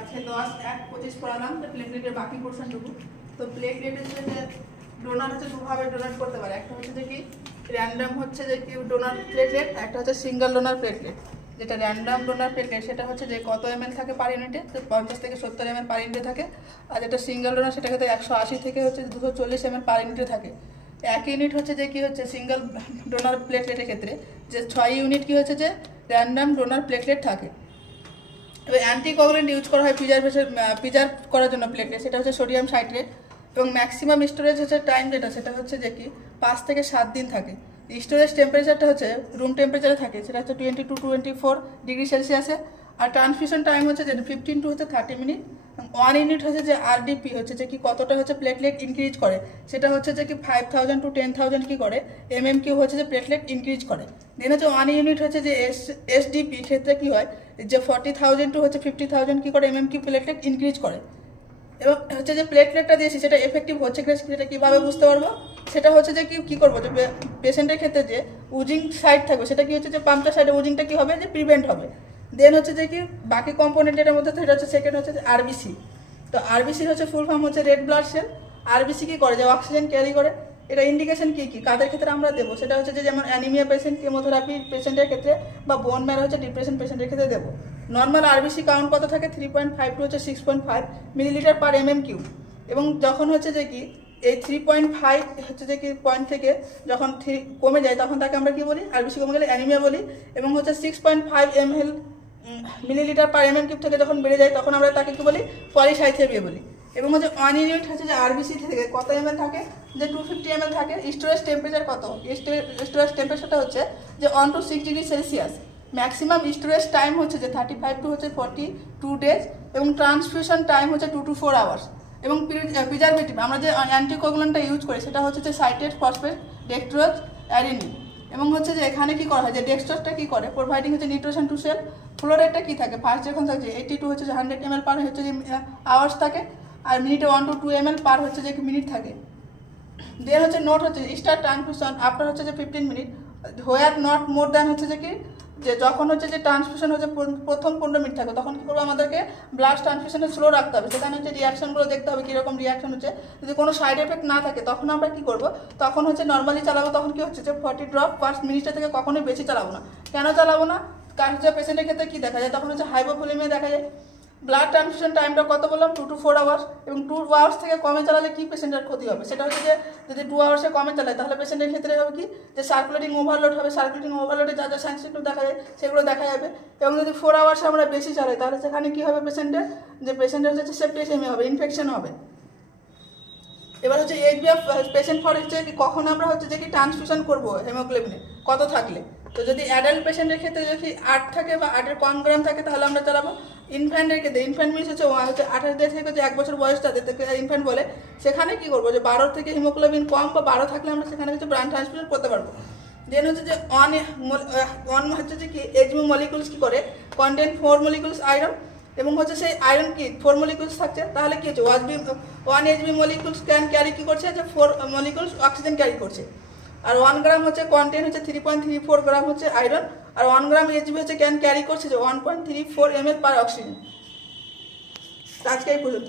আজকে 10-1-25 পড়ালাম প্লেটলেটের বাকি পোর্শনটুকু। তো প্লেটলেটের যে ডোনার হচ্ছে দুভাবে ডোনেট করতে পারে, একটা হচ্ছে যে কি র্যান্ডাম হচ্ছে যে কি ডোনার প্লেটলেট, একটা হচ্ছে সিঙ্গেল ডোনার প্লেটলেট। যেটা র্যান্ডাম ডোনার প্লেটলেট সেটা হচ্ছে যে কত ml থাকে পার ইউনিটে, তো 50 থেকে 70 ml পার ইউনিটে থাকে। আর যেটা সিঙ্গেল ডোনার সেটা ক্ষেত্রে 180 থেকে হচ্ছে 240 ml পার ইউনিটে থাকে। 1 ইউনিট হচ্ছে যে কি হচ্ছে সিঙ্গেল ডোনার প্লেটলেটের ক্ষেত্রে, যে 6 ইউনিট কি হচ্ছে যে র্যান্ডাম ডোনার প্লেটলেট থাকে। এবার অ্যান্টিকোয়াগুলেন্ট ইউজ করা হয় প্রিজার্ভ করার জন্য প্লেটলেট, সেটা হচ্ছে সোডিয়াম সাইট্রেট। এবং ম্যাক্সিমাম স্টোরেজ হচ্ছে টাইম যেটা সেটা হচ্ছে যে কি 5 থেকে 7 দিন থাকে। স্টোরেজ টেম্পারেচারটা হচ্ছে রুম টেম্পারেচারে থাকে, সেটা হচ্ছে 20 to 24 ডিগ্রি সেলসিয়াসে। আর ট্রান্সফিউশন টাইম হচ্ছে যে 15 to 30 মিনিট। 1 ইউনিট হচ্ছে যে আরডিপি হচ্ছে যে কি কতটা হচ্ছে প্লেটলেট ইনক্রিজ করে, সেটা হচ্ছে যে কি 5000 to 10,000 কি করে এমএমকিউ হচ্ছে যে প্লেটলেট ইনক্রিজ করে। দেন হচ্ছে 1 ইউনিট হচ্ছে যে এসডিপি ক্ষেত্রে কি হয় যে 40,000 to হচ্ছে 50,000 কি করে এমএমকিউ প্লেটলেট ইনক্রিজ করে। এবং হচ্ছে যে প্লেটলেটটা দিয়েছি সেটা এফেক্টিভ হচ্ছে সেটা কীভাবে বুঝতে পারবো, সেটা হচ্ছে যে কী করবো যে পেশেন্টের ক্ষেত্রে যে উজিং সাইড থাকবে সেটা কি হচ্ছে যে পাম্পটার সাইডে উজিংটা কী হবে যে প্রিভেন্ট হবে। দেন হচ্ছে যে কি বাকি কম্পোনেন্ট যেটার মধ্যে সেটা হচ্ছে সেকেন্ড হচ্ছে যে আরবিসি। তো আরবিসির হচ্ছে ফুল ফর্ম হচ্ছে রেড ব্লাড সেল। আরবিসি কী করে যে অক্সিজেন ক্যারি করে। এটা ইন্ডিকেশন কী কী কাদের ক্ষেত্রে আমরা দেবো, সেটা হচ্ছে যে যেমন অ্যানিমিয়া পেশেন্ট, কেমোথেরাপি পেশেন্টের ক্ষেত্রে, বা বোন ম্যারো হচ্ছে ডিপ্রেশন পেশেন্টের ক্ষেত্রে দেবো। নর্মাল আরবিসি কাউন্ট কত থাকে 3.5 টু হচ্ছে 6.5 মিলিলিটার পার এমএমকিউ। এবং যখন হচ্ছে যে কি এই 3.5 হচ্ছে যে কি পয়েন্ট থেকে যখন কমে যায় তখন তাকে আমরা কি বলি, আরবিসি কমে গেলে অ্যানিমিয়া বলি। এবং হচ্ছে 6.5 মিলিলিটার পার এমএমকিউ থেকে যখন বেড়ে যায় তখন আমরা তাকে কি বলি, পলিসাইথেমিয়া বলি। এবং হচ্ছে 1 ইউনিট হচ্ছে যে আরবিসি থেকে কত এমএল থাকে যে 250 ml থাকে। স্টোরেজ টেম্পারেচার কত, স্টোরেজ টেম্পারেচারটা হচ্ছে যে 1 to 6 degree Celsius. Maximum storage time হচ্ছে যে 35 to হচ্ছে 42 ডেজ। এবং ট্রান্সফিউশন টাইম হচ্ছে 2 to 4 আওয়ার্স। এবং প্রিজারভেটিভ আমরা যে অ্যান্টিকোগুলেন্টটা ইউজ করি সেটা হচ্ছে যে সাইট্রেট, ফসফেট, ডেক্সট্রোজ, অ্যারিনিন। এবং হচ্ছে যে এখানে কি করা হয় যে ডেক্সট্রোজটা কি করে প্রোভাইডিং হচ্ছে নিউট্রিশন টু সেল। ফ্লোরাইডটা কি থাকে ফার্স্ট যখন থাকে 80 to হচ্ছে যে 100 ml পার হচ্ছে যে আওয়ার্স থাকে। আর মিনিটে 1 to 2 ml পার হচ্ছে যে মিনিট থাকে। দেন হচ্ছে নোট হচ্ছে স্টার ট্রান্সফিউশন আফটার হচ্ছে যে 15 minute, where not more than হচ্ছে যে কি যে যখন হচ্ছে যে ট্রান্সফিউশন হচ্ছে প্রথম 15 মিনিট থাকে তখন কী করবো আমাদেরকে ব্লাড ট্রান্সফিউশনে স্লো রাখতে হবে। সেখানে হচ্ছে রিয়াকশনগুলো দেখতে হবে কীরকম রিয়াকশন হচ্ছে। যদি কোনো সাইড এফেক্ট না থাকে তখন আমরা কী করবো, তখন হচ্ছে নর্মালি চালাবো। তখন কি হচ্ছে যে 40 ড্রপ পার মিনিটের থেকে কখনোই বেশি চালাবো না। কেন চালাবো না, কারণ হচ্ছে পেশেন্টের ক্ষেত্রে কী দেখা যায় তখন হচ্ছে হাইপোভলিমিয়া দেখা যায়। ব্লাড ট্রান্সফিউশন টাইমটা কত বললাম 2 to 4 আওয়ার্স। এবং 2 আওয়ার্স থেকে কমে চালালে কি পেশেন্টের ক্ষতি হবে, সেটা হচ্ছে যে যদি 2 আওয়ার্সে কমে চালায় তাহলে পেশেন্টের ক্ষেত্রে হবে কি যে সার্কুলেটিং ওভারলোড হবে। সার্কুলেটিং ওভারলোডে যা যা সাইন সিম্পটম দেখা যায় সেগুলো দেখা যাবে। এবং যদি 4 আওয়ার্সে আমরা বেশি চালাই তাহলে সেখানে কী হবে পেশেন্টের যে পেশেন্টের হচ্ছে সেপ্টিসেমিয়া হবে, ইনফেকশন হবে। এবার হচ্ছে এইচবি অফ পেশেন্ট ফর হচ্ছে কখন আমরা হচ্ছে যে কি ট্রান্সফিউশন করবো হিমোগ্লোবিনে কত থাকলে। তো যদি অ্যাডাল্ট পেশেন্টের ক্ষেত্রে যদি 8 থাকে বা 8-এর কম গ্রাম থাকে তাহলে আমরা চালাবো। ইনফ্যান্টের ক্ষেত্রে ইনফ্যান্ট মিনস হচ্ছে 28 ডে থেকে যে 1 বছর বয়সটা থেকে ইনফ্যান্ট বলে, সেখানে কী করবো যে 12 থেকে হিমোগ্লোবিন কম বা 12 থাকলে আমরা সেখানে হচ্ছে ব্লাড ট্রান্সফিউশন করতে পারবো। দেন হচ্ছে যে অন হচ্ছে যে কি এইচবি মলিকুলস কী করে কন্টেন্ট 4 মলিকুলস আয়রন। এবং হচ্ছে সেই আয়রন কি 4 মলিকুলস থাকছে তাহলে কি হচ্ছে 1 এইচবি মলিকুলস ক্যান ক্যারি কী করছে যে 4 মলিকুলস অক্সিজেন ক্যারি করছে। আর 1 গ্রাম হচ্ছে কন্টেন্ট হচ্ছে 3.34 গ্রাম হচ্ছে আয়রন। আর 1 গ্রাম এইচবি হচ্ছে ক্যান ক্যারি করছে যে 1.34 ml পার অক্সিজেন। আজকে এই পর্যন্ত।